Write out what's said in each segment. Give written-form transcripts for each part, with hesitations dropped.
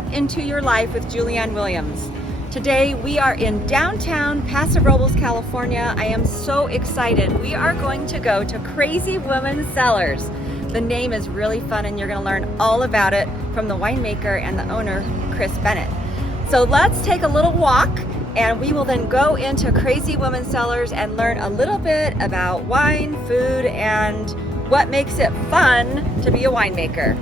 Step into Your Life with Julianne Williams. Today we are in downtown Paso Robles, California. I am so excited. We are going to go to Crazy Woman Cellars. The name is really fun and you're going to learn all about it from the winemaker and the owner, Chris Bennett. So let's take a little walk and we will then go into Crazy Woman Cellars and learn a little bit about wine, food, and what makes it fun to be a winemaker.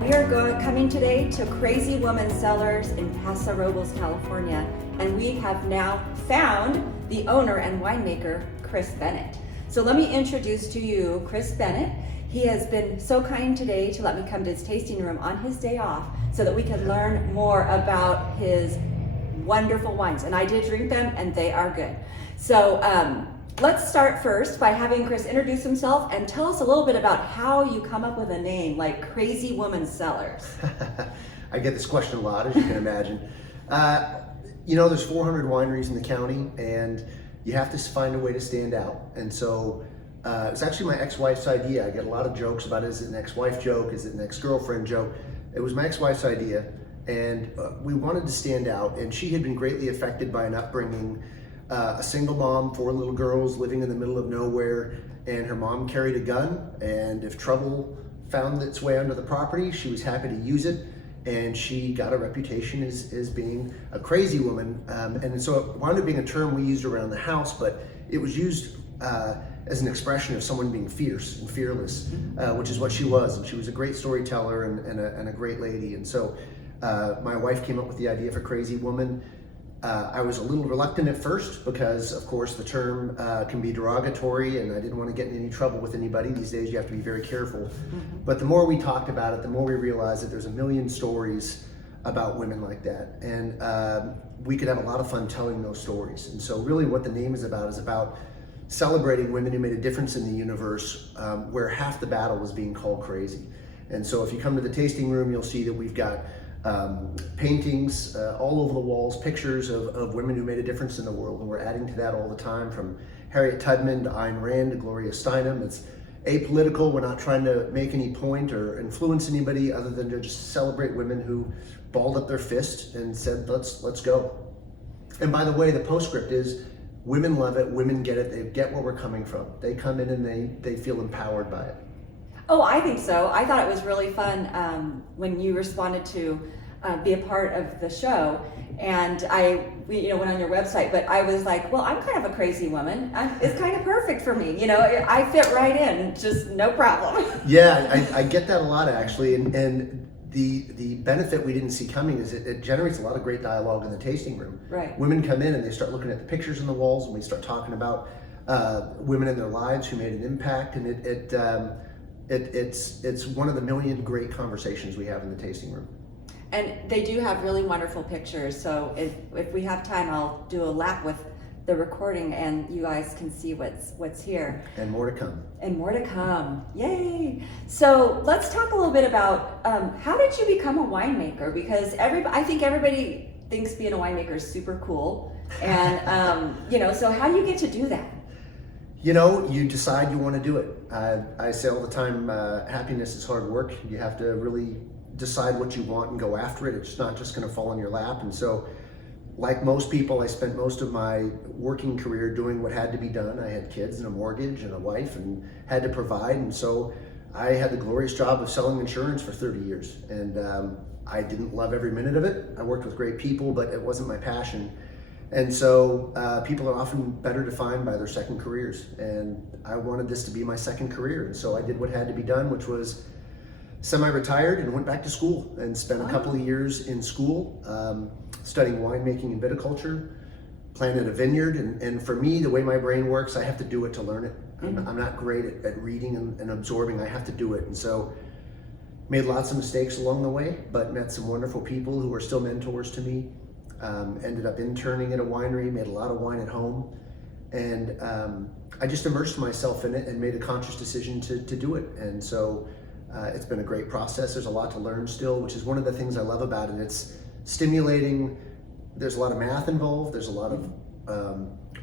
We are coming today to Crazy Woman Cellars in Paso Robles, California, and we have now found the owner and winemaker, Chris Bennett. So let me introduce to you Chris Bennett. He has been so kind today to let me come to his tasting room on his day off so that we can learn more about his wonderful wines. And I did drink them and they are good. So let's start first by having Chris introduce himself and tell us a little bit about how you come up with a name like Crazy Woman Cellars. I get this question a lot, as you can imagine. You know, there's 400 wineries in the county and you have to find a way to stand out. And so it's actually my ex-wife's idea. I get a lot of jokes about, is it an ex-wife joke? Is it an ex-girlfriend joke? It was my ex-wife's idea, and we wanted to stand out, and she had been greatly affected by an upbringing, a single mom, 4 little girls living in the middle of nowhere, and her mom carried a gun, and if trouble found its way onto the property, she was happy to use it, and she got a reputation as being a crazy woman, and so it wound up being a term we used around the house, but it was used as an expression of someone being fierce and fearless, which is what she was. And she was a great storyteller and a great lady. And so my wife came up with the idea for Crazy Woman. I was a little reluctant at first because, of course, the term can be derogatory and I didn't want to get in any trouble with anybody. These days you have to be very careful. Mm-hmm. But the more we talked about it, the more we realized that there's a million stories about women like that. And we could have a lot of fun telling those stories. And so really what the name is about celebrating women who made a difference in the universe, where half the battle was being called crazy. And so if you come to the tasting room, you'll see that we've got paintings all over the walls, pictures of women who made a difference in the world, and we're adding to that all the time, from Harriet Tubman to Ayn Rand to Gloria Steinem. It's apolitical. We're not trying to make any point or influence anybody other than to just celebrate women who balled up their fist and said, let's go. And by the way, the postscript is, women love it, women get it, they get where we're coming from. They come in and they feel empowered by it. Oh, I think so. I thought it was really fun when you responded to be a part of the show. And we went on your website, but I was like, well, I'm kind of a crazy woman. It's kind of perfect for me. I fit right in, just no problem. Yeah, I get that a lot actually. And the benefit we didn't see coming is it generates a lot of great dialogue in the tasting room. Right. Women come in and they start looking at the pictures on the walls, and we start talking about women in their lives who made an impact, and it's one of the million great conversations we have in the tasting room. And they do have really wonderful pictures, so if we have time, I'll do a lap with the recording and you guys can see what's here. And more to come. And more to come. Yay! So let's talk a little bit about how did you become a winemaker? Because I think everybody thinks being a winemaker is super cool. And so how do you get to do that? You decide you want to do it. I say all the time, happiness is hard work. You have to really decide what you want and go after it. It's not just going to fall in your lap. And so, like most people, I spent most of my working career doing what had to be done. I had kids and a mortgage and a wife and had to provide. And so I had the glorious job of selling insurance for 30 years. And I didn't love every minute of it. I worked with great people, but it wasn't my passion. And so people are often better defined by their second careers. And I wanted this to be my second career. And so I did what had to be done, which was semi-retired and went back to school and spent a couple of years in school studying winemaking and viticulture, planted a vineyard. And for me, the way my brain works, I have to do it to learn it. Mm-hmm. I'm not great at reading and absorbing. I have to do it. And so made lots of mistakes along the way, but met some wonderful people who are still mentors to me. Ended up interning at a winery, made a lot of wine at home. And I just immersed myself in it and made a conscious decision to do it. And so it's been a great process. There's a lot to learn still, which is one of the things I love about it. It's stimulating. There's a lot of math involved. There's a lot of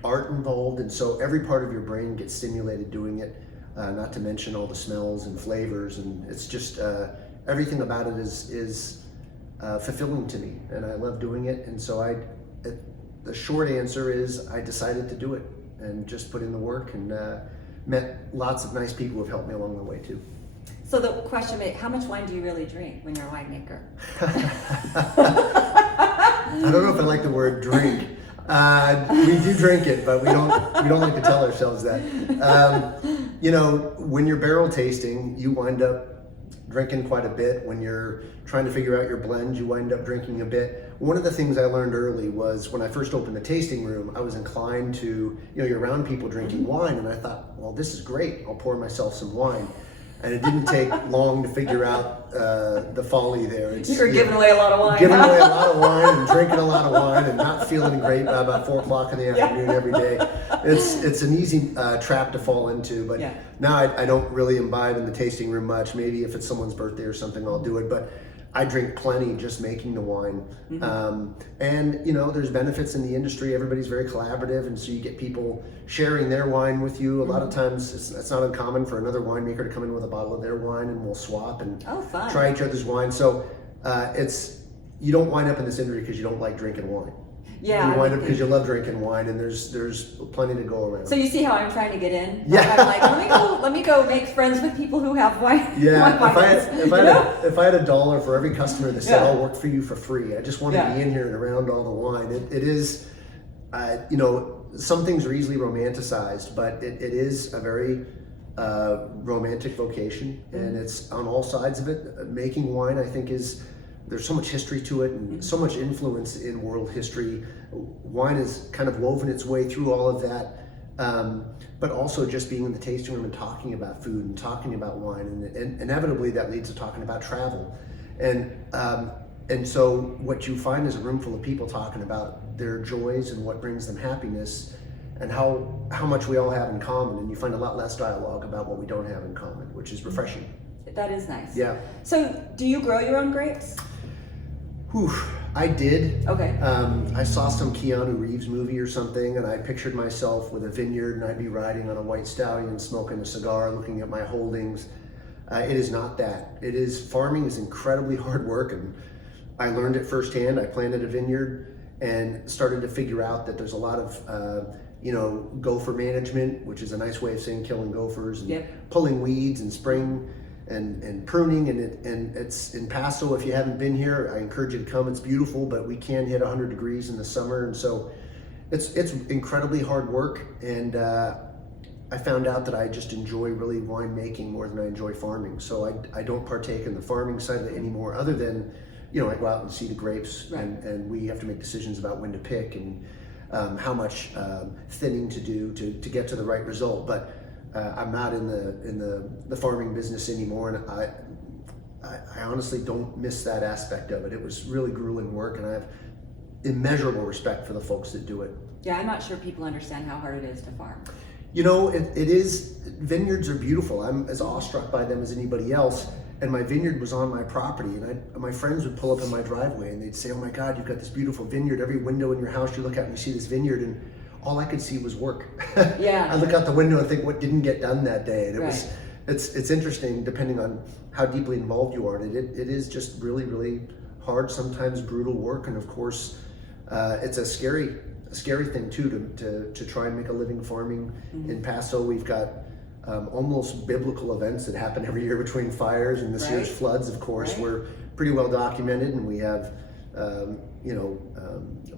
art involved. And so every part of your brain gets stimulated doing it. not to mention all the smells and flavors, and it's just everything about it is fulfilling to me, and I love doing it. And so the short answer is I decided to do it and just put in the work, and met lots of nice people who have helped me along the way too. So the question is, how much wine do you really drink when you're a winemaker? I don't know if I like the word drink. We do drink it, but we don't like to tell ourselves that. You know, when you're barrel tasting, you wind up drinking quite a bit. When you're trying to figure out your blend, you wind up drinking a bit. One of the things I learned early was when I first opened the tasting room, I was inclined to, you know, you're around people drinking wine, and I thought, well, this is great. I'll pour myself some wine. And it didn't take long to figure out the folly there. You were giving away a lot of wine. Giving away a lot of wine and drinking a lot of wine and not feeling great by about 4 o'clock in the afternoon every day. It's an easy trap to fall into. But now I don't really imbibe in the tasting room much. Maybe if it's someone's birthday or something, I'll do it. But I drink plenty just making the wine. And you know, there's benefits in the industry. Everybody's very collaborative, and so you get people sharing their wine with you. A lot of times it's not uncommon for another winemaker to come in with a bottle of their wine, and we'll swap and try each other's wine. So you don't wind up in this industry because you don't like drinking wine. Yeah, you wind up because you love drinking wine, and there's plenty to go around. So you see how I'm trying to get in? Yeah. I'm like, let me go make friends with people who have wine. Yeah. If I had $1 for every customer that said I'll work for you for free, I just want to be in here and around all the wine. It is, you know, some things are easily romanticized, but it is a very romantic vocation, and it's on all sides of it. Making wine, I think, there's so much history to it and so much influence in world history. Wine has kind of woven its way through all of that, but also just being in the tasting room and talking about food and talking about wine, and inevitably that leads to talking about travel. And so what you find is a room full of people talking about their joys and what brings them happiness, and how much we all have in common, and you find a lot less dialogue about what we don't have in common, which is refreshing. That is nice. Yeah. So do you grow your own grapes? Whew, I did. Okay. I saw some Keanu Reeves movie or something, and I pictured myself with a vineyard, and I'd be riding on a white stallion, smoking a cigar, looking at my holdings. It is not that. Farming is incredibly hard work, and I learned it firsthand. I planted a vineyard and started to figure out that there's a lot of gopher management, which is a nice way of saying killing gophers, and pulling weeds and spraying and pruning, and it's in Paso. If you haven't been here, I encourage you to come. It's beautiful, but we can hit 100 degrees in the summer, and so it's incredibly hard work. And I found out that I just enjoy really winemaking more than I enjoy farming. So I don't partake in the farming side of it anymore, other than, you know, I go out and see the grapes, and we have to make decisions about when to pick and how much thinning to do to get to the right result. But I'm not in the farming business anymore, and I honestly don't miss that aspect of it. It was really grueling work, and I have immeasurable respect for the folks that do it. Yeah, I'm not sure people understand how hard it is to farm. You know, it is. Vineyards are beautiful. I'm as awestruck by them as anybody else. And my vineyard was on my property, and my friends would pull up in my driveway, and they'd say, "Oh my God, you've got this beautiful vineyard. Every window in your house you look out and you see this vineyard." And all I could see was work. Yeah. I look out the window and think what didn't get done that day, and it's interesting depending on how deeply involved you are in it. It is just really, really hard, sometimes brutal work, and of course, it's a scary thing too to try and make a living farming. In Paso. We've got almost biblical events that happen every year between fires and this year's floods. Of course, we're pretty well documented, and we have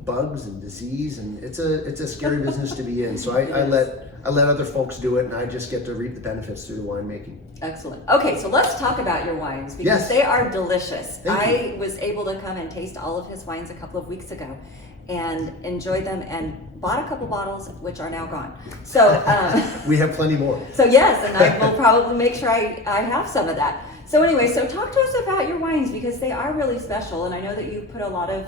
bugs and disease, and it's a scary business to be in. So I let other folks do it, and I just get to reap the benefits through the winemaking. Excellent. Okay, so let's talk about your wines, because they are delicious. I was able to come and taste all of his wines a couple of weeks ago and enjoyed them, and bought a couple bottles which are now gone. So we have plenty more. So yes, and I will probably make sure I have some of that. So anyway, so talk to us about your wines, because they are really special, and I know that you put a lot of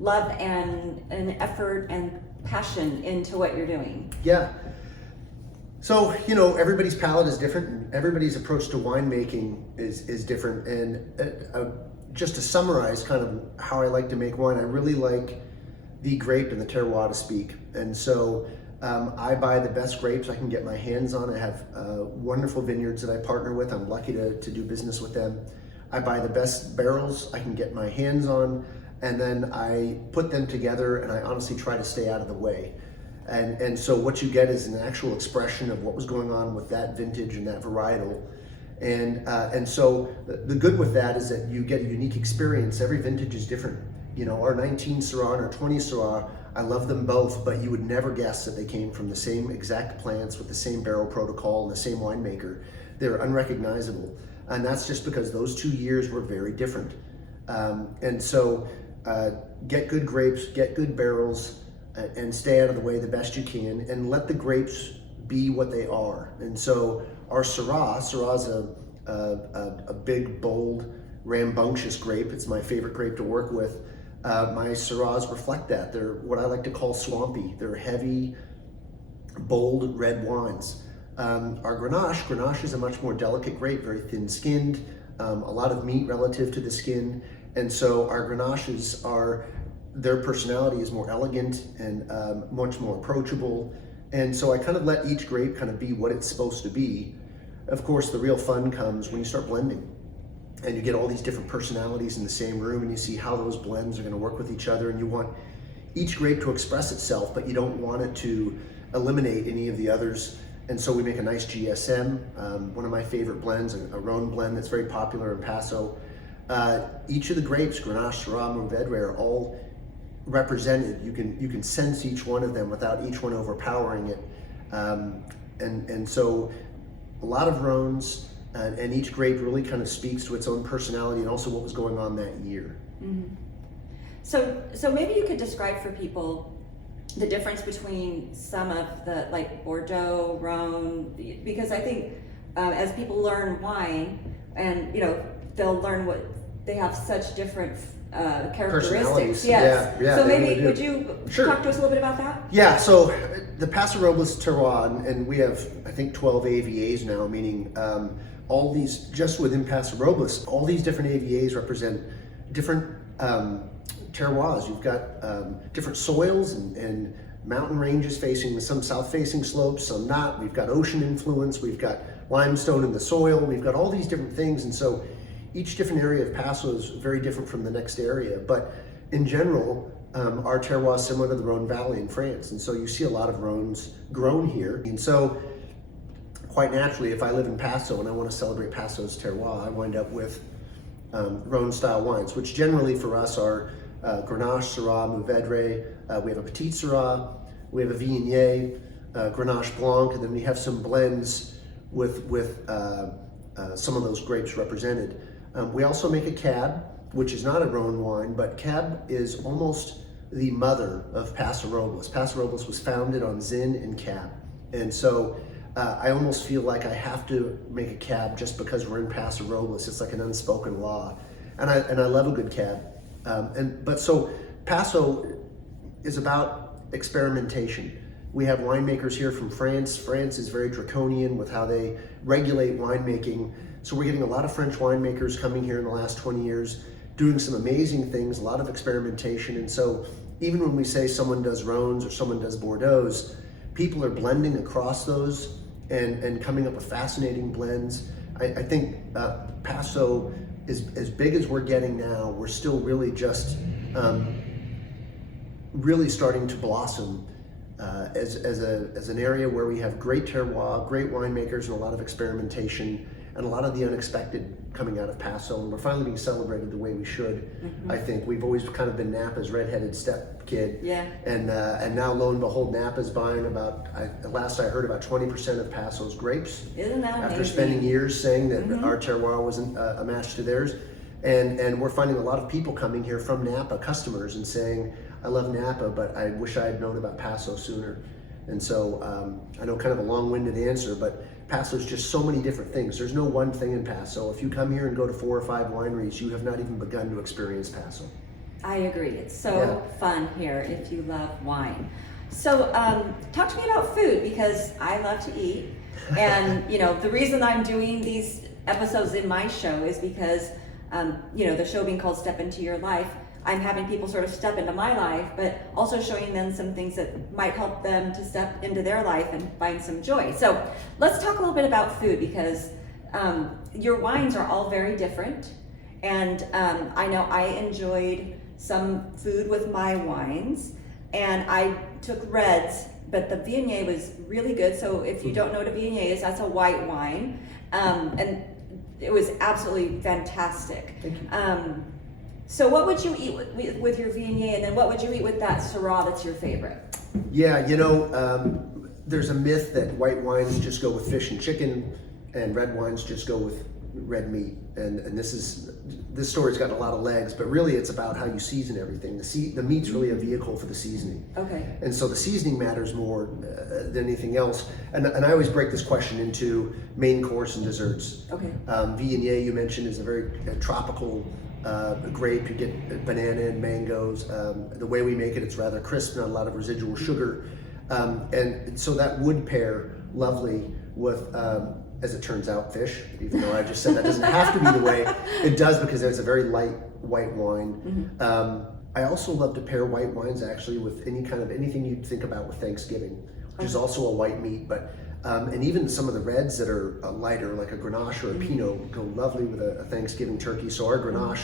love and effort and passion into what you're doing. Yeah. So, you know, everybody's palate is different, and everybody's approach to winemaking is different. And just to summarize kind of how I like to make wine, I really like the grape and the terroir to speak. And so I buy the best grapes I can get my hands on. I have wonderful vineyards that I partner with. I'm lucky to do business with them. I buy the best barrels I can get my hands on, and then I put them together, and I honestly try to stay out of the way. And so what you get is an actual expression of what was going on with that vintage and that varietal. And so the good with that is that you get a unique experience. Every vintage is different. You know, our 19 Syrah and our 20 Syrah, I love them both, but you would never guess that they came from the same exact plants with the same barrel protocol and the same winemaker. They're unrecognizable. And that's just because those 2 years were very different. And so get good grapes, get good barrels, and stay out of the way the best you can, and let the grapes be what they are. And so our Syrah's a big, bold, rambunctious grape. It's my favorite grape to work with. My Syrah's reflect that. They're what I like to call swampy. They're heavy, bold red wines. Our Grenache is a much more delicate grape, very thin-skinned, a lot of meat relative to the skin. And so our Grenaches their personality is more elegant and much more approachable. And so I kind of let each grape kind of be what it's supposed to be. Of course, the real fun comes when you start blending and you get all these different personalities in the same room, and you see how those blends are going to work with each other, and you want each grape to express itself, but you don't want it to eliminate any of the others. And so we make a nice GSM, one of my favorite blends, a Rhone blend that's very popular in Paso. Each of the grapes, Grenache, Syrah, Mourvedre, are all represented. You can sense each one of them without each one overpowering it. And so a lot of Rhones, and each grape really kind of speaks to its own personality and also what was going on that year. Mm-hmm. So maybe you could describe for people the difference between some of the, like Bordeaux, Rhone, because I think as people learn wine, and they'll learn what they have such different characteristics. Yes. Yeah, so maybe would you talk to us a little bit about that? Yeah. So the Paso Robles terroir, and we have I think 12 AVAs now, meaning all these just within Paso Robles, all these different AVAs represent different terroirs. You've got different soils and mountain ranges facing some south-facing slopes, some not. We've got ocean influence. We've got limestone in the soil. We've got all these different things, and so each different area of Paso is very different from the next area. But in general, our terroir is similar to the Rhone Valley in France, and so you see a lot of Rhones grown here. And so, quite naturally, if I live in Paso and I want to celebrate Paso's terroir, I wind up with Rhone-style wines, which generally for us are Grenache, Syrah, Mourvedre. We have a Petit Syrah, we have a Viognier, Grenache Blanc, and then we have some blends with some of those grapes represented. We also make a Cab, which is not a Rhone wine, but Cab is almost the mother of Paso Robles. Paso Robles was founded on Zin and Cab, and so I almost feel like I have to make a Cab just because we're in Paso Robles. It's like an unspoken law, and I love a good Cab. But so Paso is about experimentation. We have winemakers here from France. France is very draconian with how they regulate winemaking. So we're getting a lot of French winemakers coming here in the last 20 years, doing some amazing things, a lot of experimentation. And so even when we say someone does Rhones or someone does Bordeaux's, people are blending across those and coming up with fascinating blends. I think Paso is as big as we're getting now. We're still really just really starting to blossom as an area where we have great terroir, great winemakers, and a lot of experimentation, and a lot of the unexpected coming out of Paso, and we're finally being celebrated the way we should. Mm-hmm. I think we've always kind of been Napa's redheaded step kid, and now lo and behold, Napa's buying last I heard about 20% of Paso's grapes. Isn't that amazing? After spending years saying that our terroir wasn't a match to theirs, and we're finding a lot of people coming here from Napa, customers, and saying, I love Napa, but I wish I had known about Paso sooner. And so I know kind of a long-winded answer, but Paso's just so many different things. There's no one thing in Paso. If you come here and go to 4 or 5 wineries, you have not even begun to experience Paso. I agree. It's so fun here if you love wine. So talk to me about food, because I love to eat. And the reason I'm doing these episodes in my show is because the show being called Step Into Your Life, I'm having people sort of step into my life, but also showing them some things that might help them to step into their life and find some joy. So let's talk a little bit about food, because your wines are all very different. And I know I enjoyed some food with my wines, and I took reds, but the Viognier was really good. So if you don't know what a Viognier is, that's a white wine. And it was absolutely fantastic. Thank you. So what would you eat with your Viognier, and then what would you eat with that Syrah that's your favorite? Yeah, there's a myth that white wines just go with fish and chicken, and red wines just go with red meat. And this story's gotten a lot of legs, but really it's about how you season everything. The meat's really a vehicle for the seasoning. Okay. And so the seasoning matters more than anything else. And I always break this question into main course and desserts. Okay. Viognier, you mentioned, is a very tropical grape. You get banana and mangoes. The way we make it, it's rather crisp, not a lot of residual sugar. And so that would pair lovely with, as it turns out, fish, even though I just said that doesn't have to be the way. It does, because it's a very light white wine. Mm-hmm. I also love to pair white wines actually with anything you'd think about with Thanksgiving, which is also a white meat, but and even some of the reds that are lighter, like a Grenache or a Pinot, go lovely with a Thanksgiving turkey. So our Grenache,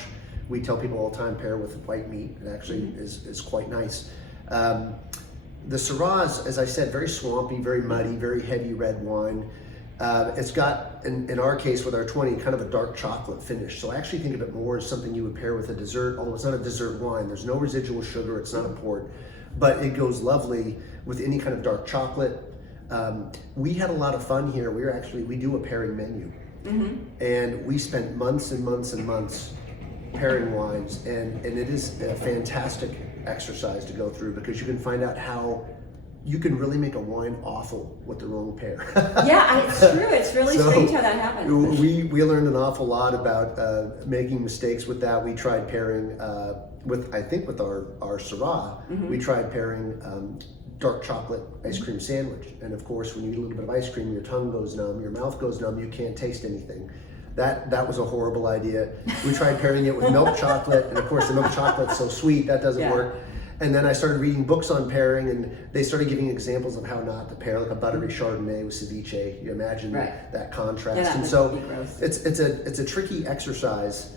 we tell people all the time, pair with white meat. It actually is quite nice. The Syrah, as I said, very swampy, very muddy, very heavy red wine. It's got, in our case with our 20, kind of a dark chocolate finish. So I actually think of it more as something you would pair with a dessert, although it's not a dessert wine. There's no residual sugar, it's not a port, but it goes lovely with any kind of dark chocolate. We had a lot of fun here. We do a pairing menu. And we spent months and months and months pairing wines, and it is a fantastic exercise to go through, because you can find out how you can really make a wine awful with the wrong pair. Yeah, it's true. It's really strange how that happens. We learned an awful lot about making mistakes with that. We tried pairing with our Syrah, we tried pairing dark chocolate ice cream sandwich. And of course, when you eat a little bit of ice cream, your tongue goes numb, your mouth goes numb, you can't taste anything. That was a horrible idea. We tried pairing it with milk chocolate, and of course the milk chocolate's so sweet, that doesn't work. And then I started reading books on pairing, and they started giving examples of how not to pair, like a buttery Chardonnay with ceviche. You imagine that contrast. Yeah, and so it's a tricky exercise,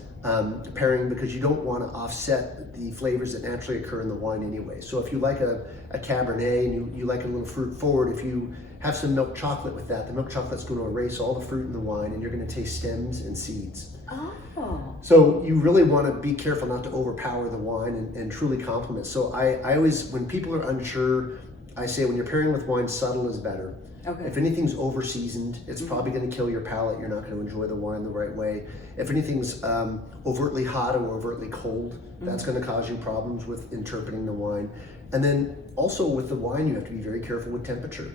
pairing, because you don't want to offset the flavors that naturally occur in the wine anyway. So if you like a Cabernet and you like a little fruit forward, if you have some milk chocolate with that, the milk chocolate's going to erase all the fruit in the wine, and you're going to taste stems and seeds. Oh. So you really want to be careful not to overpower the wine and truly complement. So I always, when people are unsure, I say when you're pairing with wine, subtle is better. Okay. If anything's over seasoned, it's probably going to kill your palate. You're not going to enjoy the wine the right way. If anything's overtly hot or overtly cold, that's going to cause you problems with interpreting the wine. And then also with the wine, you have to be very careful with temperature.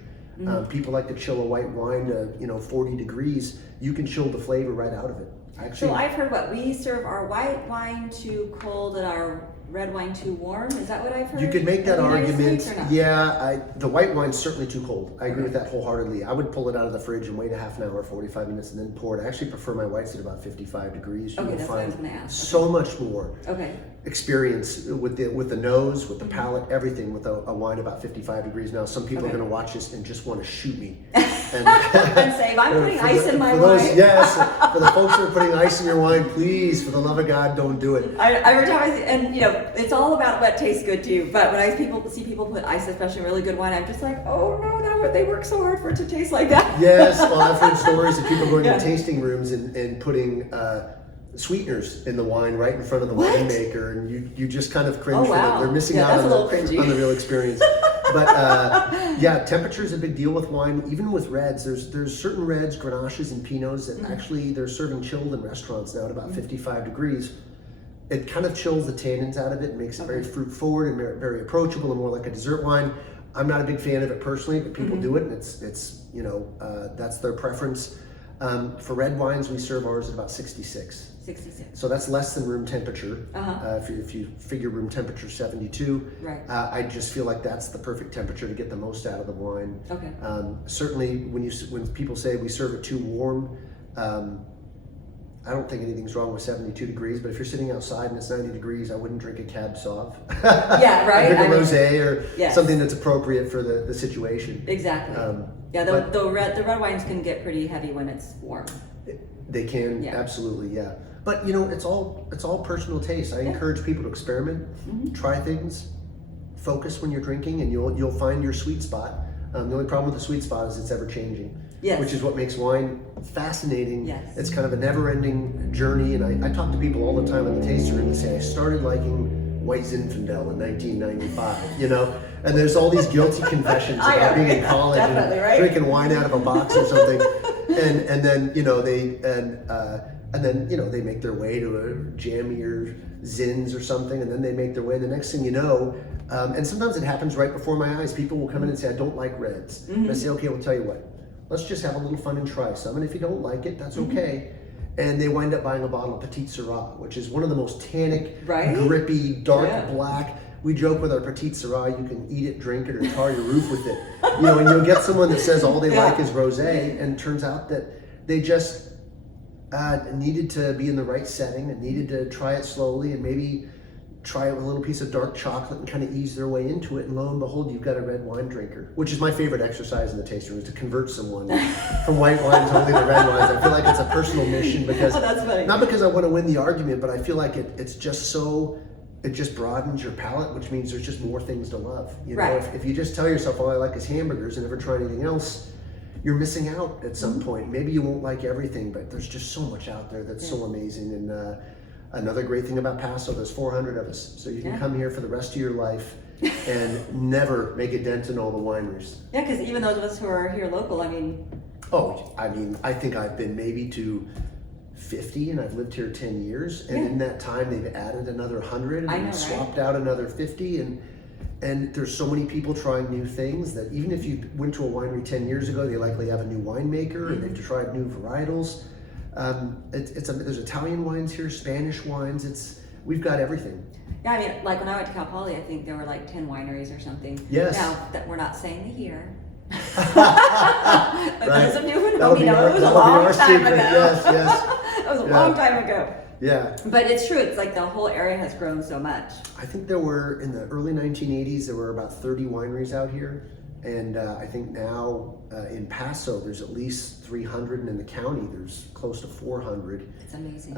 People like to chill a white wine to 40 degrees. You can chill the flavor right out of it. Actually, So I've heard we serve our white wine too cold and our red wine too warm. Is that what I've heard? you could make that in the United argument. States or not? Yeah, the white wine's certainly too cold. I agree with that wholeheartedly. I would pull it out of the fridge and wait a half an hour, 45 minutes, and then pour it. I actually prefer my whites at about 55 degrees. You will that's what I was find gonna ask. so much more Okay. experience with the nose, with the palate, everything with a wine about 55 degrees. Now, some people are going to watch this and just want to shoot me. And say, I'm putting ice in my those, wine. Yes, for the folks who are putting ice in your wine, please, for the love of God, don't do it. Every time it's all about what tastes good too. But when I see people put ice, especially really good wine, I'm just like, oh no, they work so hard for it to taste like that. Yes, well, I've heard stories of people going to tasting rooms and putting sweeteners in the wine right in front of the winemaker, and you just kind of cringe. They're missing out on the real experience. But temperature is a big deal with wine, even with reds. There's certain reds, Grenaches and Pinots that actually they're serving chilled in restaurants now at about 55 degrees. It kind of chills the tannins out of it and makes it very fruit forward and very approachable and more like a dessert wine. I'm not a big fan of it personally, but people do it, and it's that's their preference. For red wines, we serve ours at about 66. 66. So that's less than room temperature. If you figure room temperature 72, right. I just feel like that's the perfect temperature to get the most out of the wine. Okay. Certainly, when people say we serve it too warm, I don't think anything's wrong with 72 degrees, but if you're sitting outside and it's 90 degrees, I wouldn't drink a Cab Sauv. Yeah, right. I'd drink a rosé or yes. something that's appropriate for the situation. Exactly. Yeah, the red wines can get pretty heavy when it's warm. They can, yeah. Absolutely, yeah. But it's all personal taste. I encourage people to experiment, try things, focus when you're drinking, and you'll find your sweet spot. The only problem with the sweet spot is it's ever changing. Yes. Which is what makes wine fascinating. Yes. It's kind of a never-ending journey, and I talk to people all the time in the tasting room and say, I started liking White Zinfandel in 1995, and there's all these guilty confessions about being in college and right? drinking wine out of a box or something, and then they make their way to a jammier Zins or something, and then they make their way. The next thing you know, and sometimes it happens right before my eyes. People will come in and say, I don't like reds. And I say, okay, well, tell you what. Let's just have a little fun and try some. And if you don't like it, that's okay. And they wind up buying a bottle of Petite Syrah, which is one of the most tannic, grippy, dark black. We joke with our Petite Syrah, you can eat it, drink it, or tar your roof with it. And you'll get someone that says all they like is rosé, and it turns out that they just needed to be in the right setting and needed to try it slowly and maybe try it with a little piece of dark chocolate and kind of ease their way into it, and lo and behold, you've got a red wine drinker, which is my favorite exercise in the tasting room, is to convert someone from white wines only to red wines. I feel like it's a personal mission because, that's funny. Not because I want to win the argument, but I feel like it just broadens your palate, which means there's just more things to love. If you just tell yourself all I like is hamburgers and never try anything else, you're missing out at some point. Maybe you won't like everything, but there's just so much out there that's so amazing. And another great thing about Paso, there's 400 of us. So you can come here for the rest of your life and never make a dent in all the wineries. Yeah, because even those of us who are here local, I think I've been maybe to 50 and I've lived here 10 years. And in that time, they've added another 100 and swapped out another 50. And there's so many people trying new things that even if you went to a winery 10 years ago, they likely have a new winemaker and they've tried new varietals. There's Italian wines here, Spanish wines. We've got everything. Yeah, like when I went to Cal Poly, I think there were like 10 wineries or something. Yes. Now that we're not saying the year. Right. Those of you who know me know it was a long time ago. Yes. It was a long time ago. Yeah. But it's true. It's like the whole area has grown so much. I think there were, in the early 1980s, there were about 30 wineries out here. And I think now in Paso, there's at least 300, and in the county, there's close to 400. It's amazing.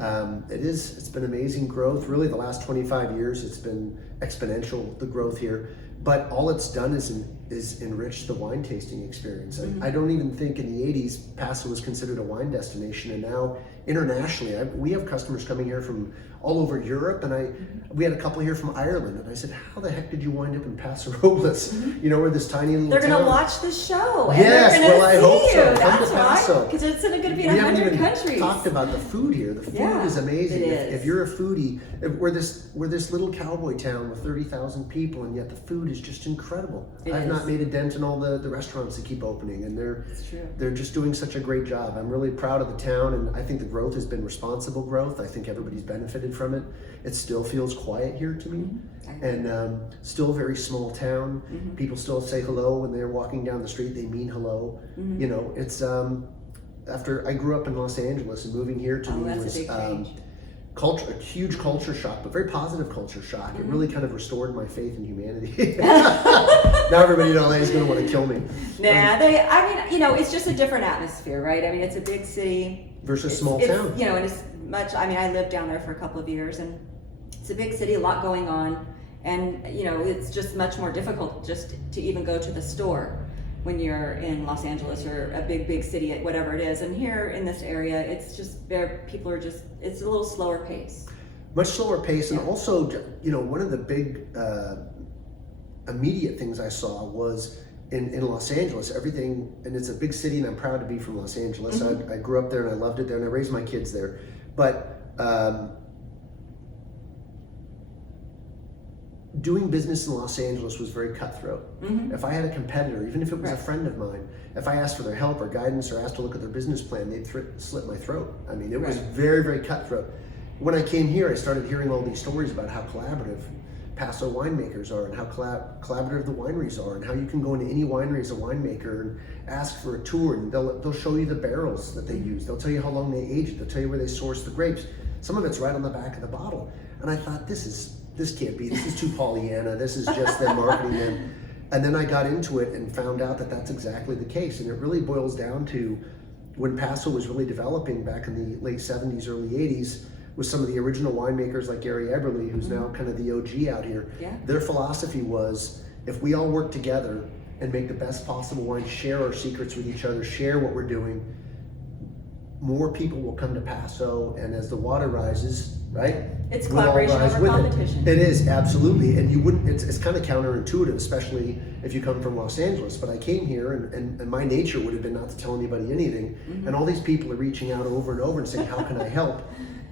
It's been amazing growth. Really, the last 25 years, it's been exponential, the growth here. But all it's done is enrich the wine tasting experience. I don't even think in the 80s, Paso was considered a wine destination, and now internationally, we have customers coming here from all over Europe, and we had a couple here from Ireland, and I said, how the heck did you wind up in Paso Robles? We're this tiny little They're going town. to watch the show, and yes, they're going to I see hope so. you. Come That's to Paso. because it's going to be in We 100 haven't even countries. talked about the food here. The food is amazing. It is. If you're a foodie, we're this little cowboy town with 30,000 people, and yet the food is just incredible. I've not made a dent in all the restaurants that keep opening, and they're just doing such a great job. I'm really proud of the town, and I think the growth has been responsible growth. I think everybody's benefited from it. It still feels quiet here to me, and still a very small town. People still say hello when they're walking down the street. They mean hello. It's after I grew up in Los Angeles, and moving here to me was a huge culture shock, but very positive culture shock. It really kind of restored my faith in humanity. Now everybody in LA is going to want to kill me. Nah, it's just a different atmosphere, right? I mean, it's a big city versus small town. And it's much. I mean, I lived down there for a couple of years, and it's a big city, a lot going on, and it's just much more difficult just to even go to the store when you're in Los Angeles or a big city, whatever it is. And here in this area, it's just people are just, it's a little slower pace. Much slower pace, and also, one of the big immediate things I saw was in Los Angeles, everything, and it's a big city, and I'm proud to be from Los Angeles. I grew up there, and I loved it there, and I raised my kids there. But doing business in Los Angeles was very cutthroat. If I had a competitor, even if it was a friend of mine, if I asked for their help or guidance or asked to look at their business plan, they'd slit my throat. I mean, it was very, very cutthroat. When I came here, I started hearing all these stories about how collaborative Paso winemakers are and how collaborative the wineries are, and how you can go into any winery as a winemaker and ask for a tour, and they'll show you the barrels that they use. They'll tell you how long they age it. They'll tell you where they source the grapes. Some of it's right on the back of the bottle. And I thought, this can't be. This is too Pollyanna. This is just them marketing them. And then I got into it and found out that that's exactly the case. And it really boils down to when Paso was really developing back in the late 70s, early 80s, with some of the original winemakers like Gary Eberle, who's now kind of the OG out here. Yeah. Their philosophy was, if we all work together and make the best possible wine, share our secrets with each other, share what we're doing, more people will come to Paso, and as the water rises, right? It's we'll all collaboration rise over with competition. It is, absolutely. And you wouldn't, it's kind of counterintuitive, especially if you come from Los Angeles. But I came here and my nature would have been not to tell anybody anything. And all these people are reaching out over and over and saying, how can I help?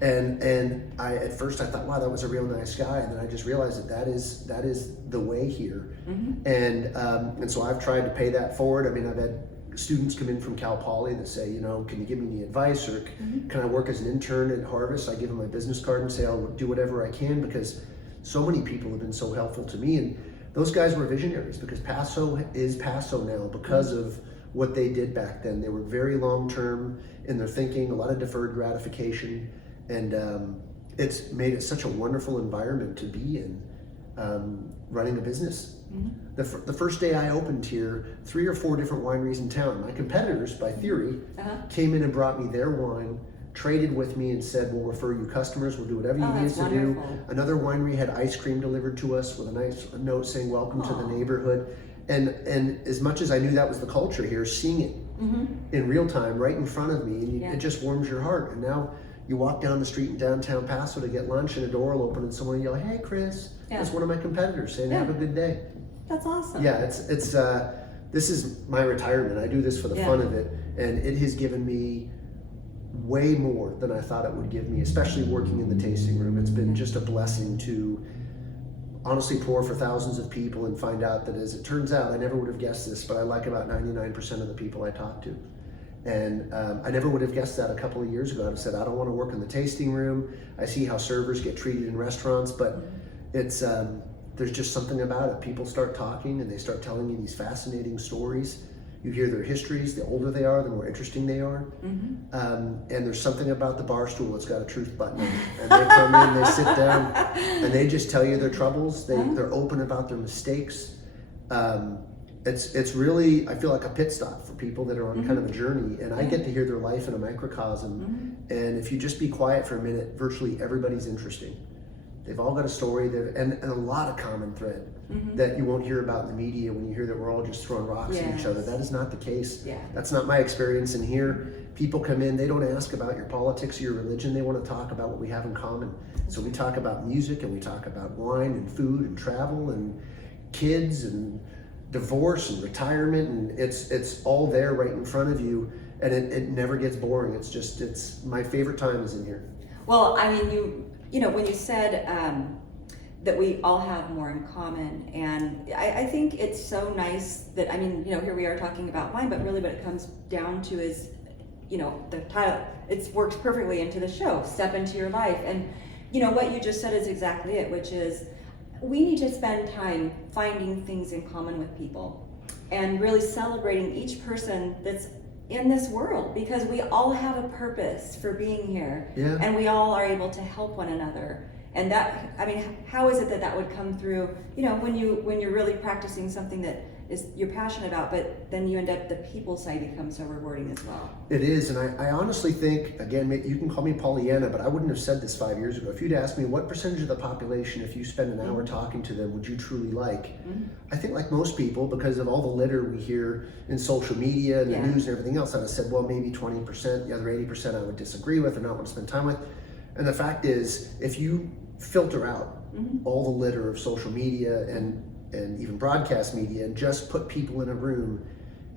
And I, at first I thought, wow, that was a real nice guy. And then I just realized that is the way here. And so I've tried to pay that forward. I mean, I've had students come in from Cal Poly that say, you know, can you give me any advice, or can I work as an intern at Harvest? I give them my business card and say I'll do whatever I can, because so many people have been so helpful to me. And those guys were visionaries, because Paso is Paso now because of what they did back then. They were very long-term in their thinking, a lot of deferred gratification, and it's made it such a wonderful environment to be in, running a business. The first day I opened here, 3 or 4 different wineries in town. My competitors, by theory, came in and brought me their wine, traded with me and said, we'll refer you customers, we'll do whatever you need us to do. Another winery had ice cream delivered to us with a nice note saying, welcome to the neighborhood. And as much as I knew that was the culture here, seeing it in real time right in front of me, and it just warms your heart. And now you walk down the street in downtown Paso to get lunch, and a door will open and someone will yell, hey Chris, that's one of my competitors saying, have a good day. That's awesome. Yeah, it's this is my retirement. I do this for the fun of it, and it has given me way more than I thought it would give me, especially working in the tasting room. It's been just a blessing to honestly pour for thousands of people and find out that, as it turns out, I never would have guessed this, but I like about 99% of the people I talk to. And I never would have guessed that a couple of years ago. I'd have said, I don't want to work in the tasting room. I see how servers get treated in restaurants, but it's there's just something about it. People start talking and they start telling you these fascinating stories. You hear their histories. The older they are, the more interesting they are. And there's something about the bar stool that's got a truth button on it. And they come in, they sit down, and they just tell you their troubles. They're open about their mistakes. It's really, I feel like a pit stop for people that are on kind of a journey, and I get to hear their life in a microcosm. And if you just be quiet for a minute, virtually everybody's interesting. They've all got a story, and a lot of common thread that you won't hear about in the media when you hear that we're all just throwing rocks at each other. That is not the case. That's not my experience in here. People come in, they don't ask about your politics or your religion. They want to talk about what we have in common. So we talk about music, and we talk about wine and food and travel and kids and divorce and retirement, and it's all there right in front of you, and it never gets boring. It's my favorite time is in here. Well, I mean, you know, when you said that we all have more in common, and I think it's so nice that, I mean, you know, here we are talking about wine, but really what it comes down to is, you know, the title, it works perfectly into the show, Step Into Your Life. And, you know, what you just said is exactly it, which is we need to spend time finding things in common with people and really celebrating each person that's in this world, because we all have a purpose for being here, and we all are able to help one another. And that, I mean, how is it that would come through, you know, when you're really practicing something that is you're passionate about, but then you end up, the people side becomes so rewarding as well. It is, and I honestly think, again, you can call me Pollyanna, but I wouldn't have said this 5 years ago. If you'd asked me what percentage of the population, if you spend an hour talking to them, would you truly like? I think like most people, because of all the litter we hear in social media and the news and everything else, I'd have said, well, maybe 20%, the other 80% I would disagree with or not want to spend time with. And the fact is, if you filter out all the litter of social media and even broadcast media and just put people in a room,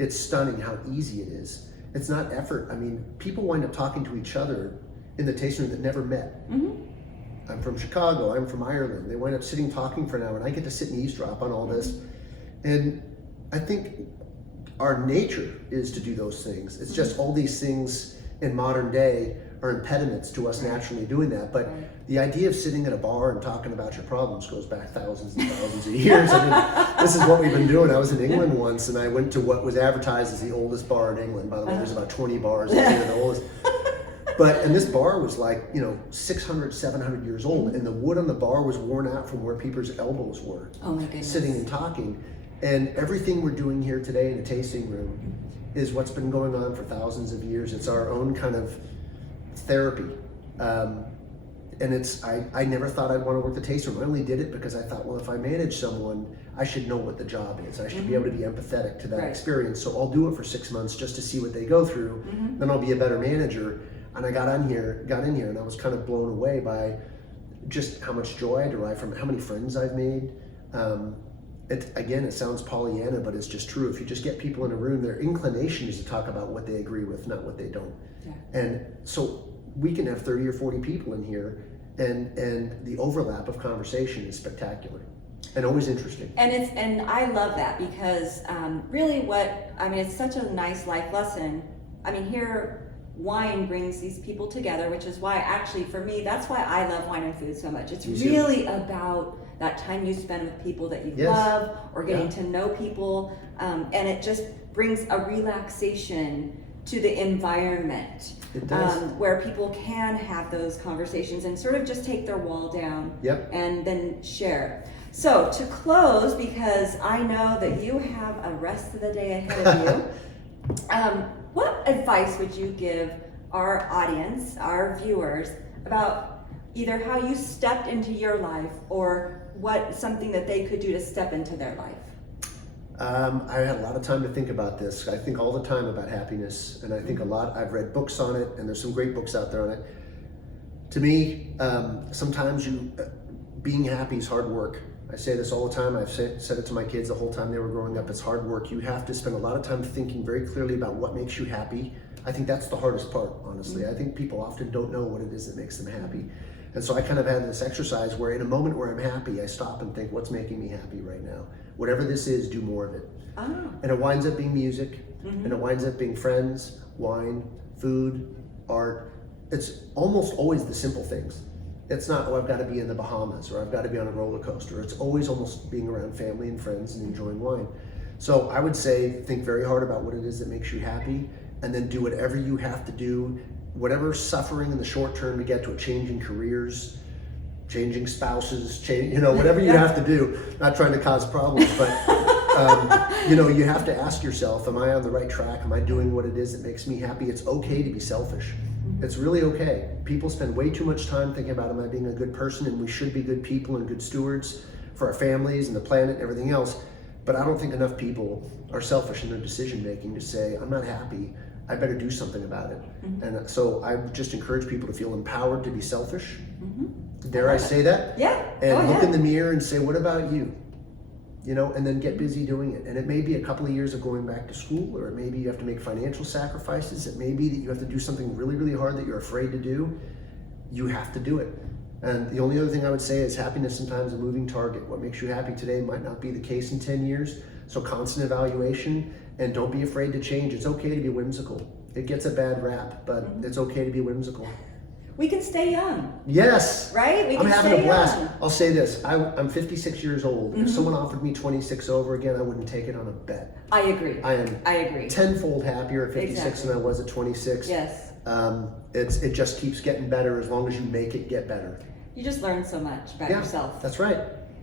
it's stunning how easy it is. It's not effort. I mean, people wind up talking to each other in the tasting room that never met. I'm from Chicago, I'm from Ireland. They wind up sitting talking for an hour, and I get to sit and eavesdrop on all this. And I think our nature is to do those things. It's just all these things in modern day are impediments to us naturally doing that. But the idea of sitting at a bar and talking about your problems goes back thousands and thousands of years. I mean, this is what we've been doing. I was in England once, and I went to what was advertised as the oldest bar in England. By the way, there's about 20 bars that are the oldest. And this bar was like, 600, 700 years old, and the wood on the bar was worn out from where people's elbows were. Oh my goodness. Sitting and talking. And everything we're doing here today in the tasting room is what's been going on for thousands of years. It's our own kind of therapy. And I never thought I'd want to work the tasting room. I only did it because I thought, well, if I manage someone, I should know what the job is. I should be able to be empathetic to that experience. So I'll do it for 6 months just to see what they go through. Then I'll be a better manager. And I got in here, and I was kind of blown away by just how much joy I derive from it, how many friends I've made. It sounds Pollyanna, but it's just true. If you just get people in a room, their inclination is to talk about what they agree with, not what they don't. Yeah. And so we can have 30 or 40 people in here, and the overlap of conversation is spectacular and always interesting. And I love that because really it's such a nice life lesson. I mean, here wine brings these people together, which is why actually for me, that's why I love wine and food so much. It's really about that time you spend with people that you love or getting to know people. And it just brings a relaxation to the environment. It does. Where people can have those conversations and sort of just take their wall down and then share. So to close, because I know that you have a rest of the day ahead of you, what advice would you give our audience, our viewers, about either how you stepped into your life or something that they could do to step into their life? I had a lot of time to think about this. I think all the time about happiness, and I think a lot. I've read books on it, and there's some great books out there on it. To me, sometimes being happy is hard work. I say this all the time. I've said it to my kids the whole time they were growing up. It's hard work. You have to spend a lot of time thinking very clearly about what makes you happy. I think that's the hardest part, honestly. I think people often don't know what it is that makes them happy. And so I kind of had this exercise where in a moment where I'm happy, I stop and think, what's making me happy right now? Whatever this is, do more of it. And it winds up being music, and it winds up being friends, wine, food, art. It's almost always the simple things. It's not, I've got to be in the Bahamas or I've got to be on a roller coaster. It's always almost being around family and friends and enjoying wine. So I would say think very hard about what it is that makes you happy, and then do whatever you have to do, whatever suffering in the short term to get to it, changing careers, changing spouses, whatever you have to do. Not trying to cause problems, but you have to ask yourself, am I on the right track? Am I doing what it is that makes me happy? It's okay to be selfish. It's really okay. People spend way too much time thinking about, am I being a good person? And we should be good people and good stewards for our families and the planet and everything else. But I don't think enough people are selfish in their decision making to say, I'm not happy, I better do something about it. And so I would just encourage people to feel empowered to be selfish. Dare I say that? Yeah. And look in the mirror and say, what about you? And then get busy doing it. And it may be a couple of years of going back to school, or maybe you have to make financial sacrifices. It may be that you have to do something really, really hard that you're afraid to do. You have to do it. And the only other thing I would say is happiness sometimes a moving target. What makes you happy today might not be the case in 10 years. So constant evaluation, and don't be afraid to change. It's okay to be whimsical. It gets a bad rap, but it's okay to be whimsical. We can stay young. Yes. Right? I'm having a blast. I'll say this. I'm 56 years old. If someone offered me 26 over again, I wouldn't take it on a bet. I agree. I agree. Tenfold happier at 56 than I was at 26. Yes. It just keeps getting better as long as you make it get better. You just learn so much about yourself. That's right.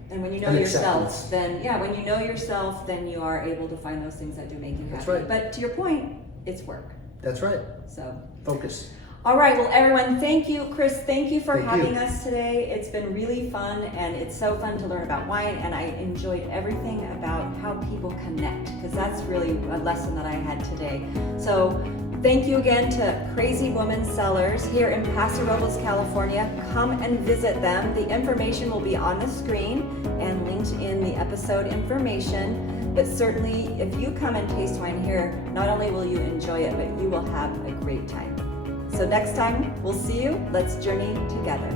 And when you know yourself, then then you are able to find those things that do make you happy. That's right. But to your point, it's work. That's right. So focus. All right, well, everyone, thank you. Chris, thank you for having us today. It's been really fun, and it's so fun to learn about wine, and I enjoyed everything about how people connect, because that's really a lesson that I had today. So thank you again to Crazy Woman Cellars here in Paso Robles, California. Come and visit them. The information will be on the screen and linked in the episode information. But certainly, if you come and taste wine here, not only will you enjoy it, but you will have a great time. So next time, we'll see you. Let's journey together.